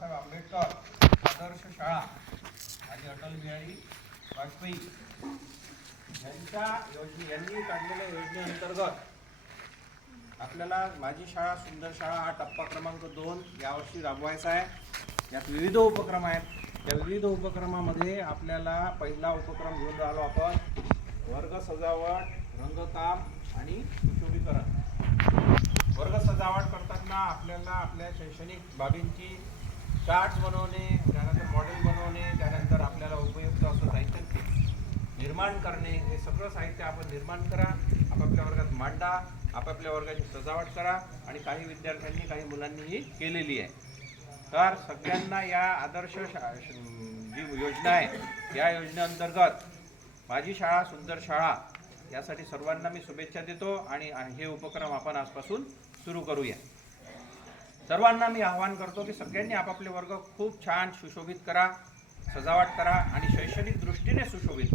बाबासाहेब आंबेडकर आदर्श शाळा आणि अटल बिहारी वाजपेयी यांनी काढलेल्या योजनेअंतर्गत आपल्याला माझी शाळा सुंदर शाळा हा टप्पा क्रमांक 2 यावर्षी राबवायचा आहे। यात विविध उपक्रम आहेत। या विविध उपक्रमामध्ये आपल्याला पहिला उपक्रम घेऊन राहिलो आपण वर्ग सजावट, रंगकाम आणि सुशोभीकरण। वर्ग सजावट करताना आपल्याला आपल्या शैक्षणिक बाबींची चार्ट्स बनवणे, त्यानंतर मॉडेल बनवणे, त्यानंतर आपल्याला उपयुक्त असं साहित्य निर्माण करणे, हे सगळं साहित्य आपण निर्माण करा, आपापल्या वर्गात मांडा, आपापल्या वर्गाची सजावट करा आणि काही विद्यार्थ्यांनी काही मुलांनीही केलेली आहे। तर सगळ्यांना या आदर्श जी योजना आहे या योजनेअंतर्गत माझी शाळा सुंदर शाळा यासाठी सर्वांना मी शुभेच्छा देतो आणि हे उपक्रम आपण आजपासून सुरू करूया। सर्वांना मी आवाहन करतो की सगळ्यांनी आपापले वर्ग खूप छान सुशोभित करा, सजावट करा आणि शैक्षणिक दृष्टीने सुशोभित